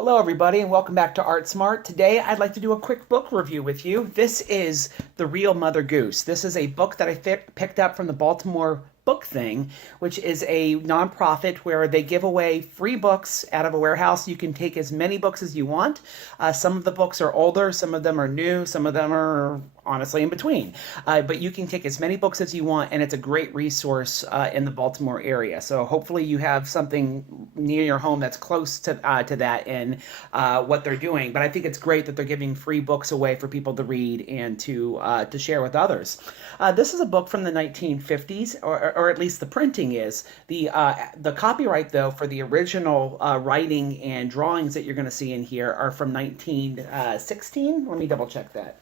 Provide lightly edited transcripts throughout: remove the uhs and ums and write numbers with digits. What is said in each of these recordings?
Hello everybody and welcome back to Art Smart. Today I'd like to do a quick book review with you. This is The Real Mother Goose. This is a book that I picked up from the Baltimore Book Thing, which is a nonprofit where they give away free books out of a warehouse. You can take as many books as you want. Some of the books are older, some of them are new, some of them are honestly in between. But you can take as many books as you want, and it's a great resource in the Baltimore area. So hopefully you have something near your home that's close to that in what they're doing. But I think it's great that they're giving free books away for people to read and to share with others. This is a book from the 1950s, or at least the printing is. The copyright, though, for the original writing and drawings that you're going to see in here are from 1916. Let me double check that.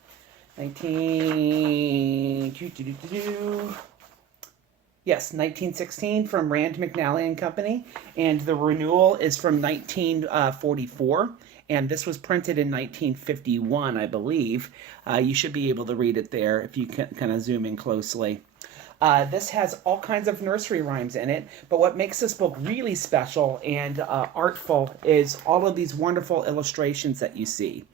1916 from Rand McNally and Company, and the renewal is from 1944, and this was printed in 1951, I believe. You should be able to read it there if you can kind of zoom in closely. This has all kinds of nursery rhymes in it, but what makes this book really special and artful is all of these wonderful illustrations that you see.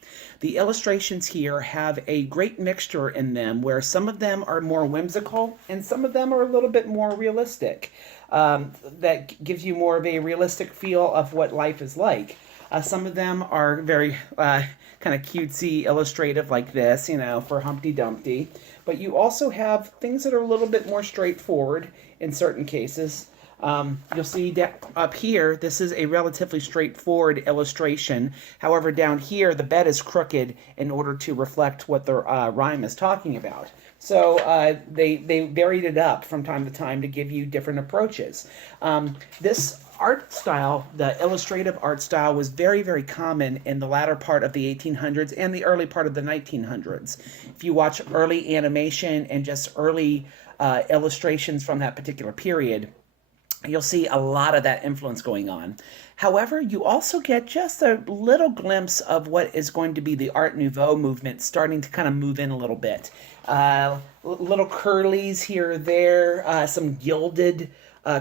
The illustrations here have a great mixture in them where some of them are more whimsical and some of them are a little bit more realistic. That gives you more of a realistic feel of what life is like. Some of them are very kind of cutesy, illustrative like this, you know, for Humpty Dumpty. But you also have things that are a little bit more straightforward in certain cases. You'll see that up here, this is a relatively straightforward illustration. However, down here, the bed is crooked in order to reflect what the rhyme is talking about. So they varied it up from time to time to give you different approaches. This art style, the illustrative art style, was very, very common in the latter part of the 1800s and the early part of the 1900s. If you watch early animation and just early illustrations from that particular period, you'll see a lot of that influence going on. However, you also get just a little glimpse of what is going to be the Art Nouveau movement starting to kind of move in a little bit. Little curlies here or there, some gilded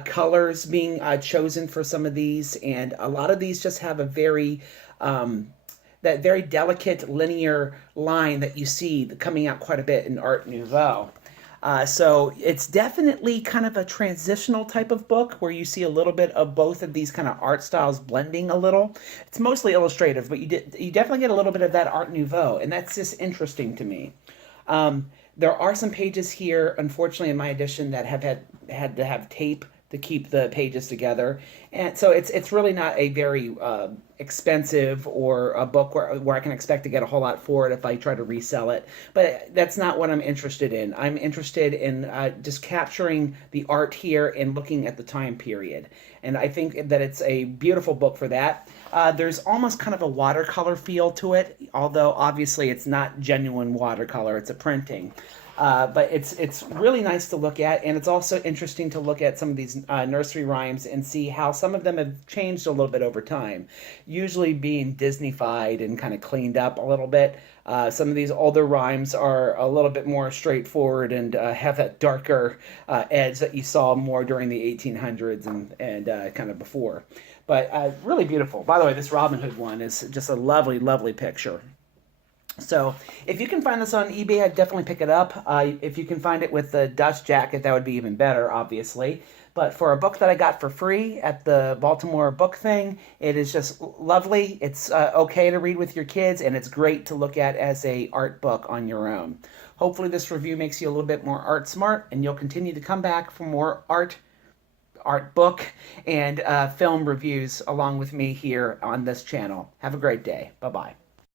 colors being chosen for some of these, and a lot of these just have a very that very delicate linear line that you see coming out quite a bit in Art Nouveau. So it's definitely kind of a transitional type of book where you see a little bit of both of these kind of art styles blending a little. It's mostly illustrative, but you definitely get a little bit of that Art Nouveau, and that's just interesting to me. There are some pages here, unfortunately, in my edition that have had to have tape to keep the pages together, and so it's really not a very expensive or a book where I can expect to get a whole lot for it if I try to resell it. But that's not what I'm interested in. I'm interested in just capturing the art here and looking at the time period, and I think that it's a beautiful book for that. There's almost kind of a watercolor feel to it, although obviously it's not genuine watercolor, it's a printing. But it's really nice to look at, and it's also interesting to look at some of these nursery rhymes and see how some of them have changed a little bit over time, usually being Disney-fied and kind of cleaned up a little bit. Some of these older rhymes are a little bit more straightforward and have that darker edge that you saw more during the 1800s and kind of before. But really beautiful. By the way, this Robin Hood one is just a lovely, lovely picture. So if you can find this on eBay, I'd definitely pick it up. If you can find it with the dust jacket, that would be even better, obviously. But for a book that I got for free at the Baltimore Book Thing, it is just lovely. It's okay to read with your kids, and it's great to look at as a art book on your own. Hopefully this review makes you a little bit more art smart, and you'll continue to come back for more art book, and film reviews along with me here on this channel. Have a great day. Bye-bye.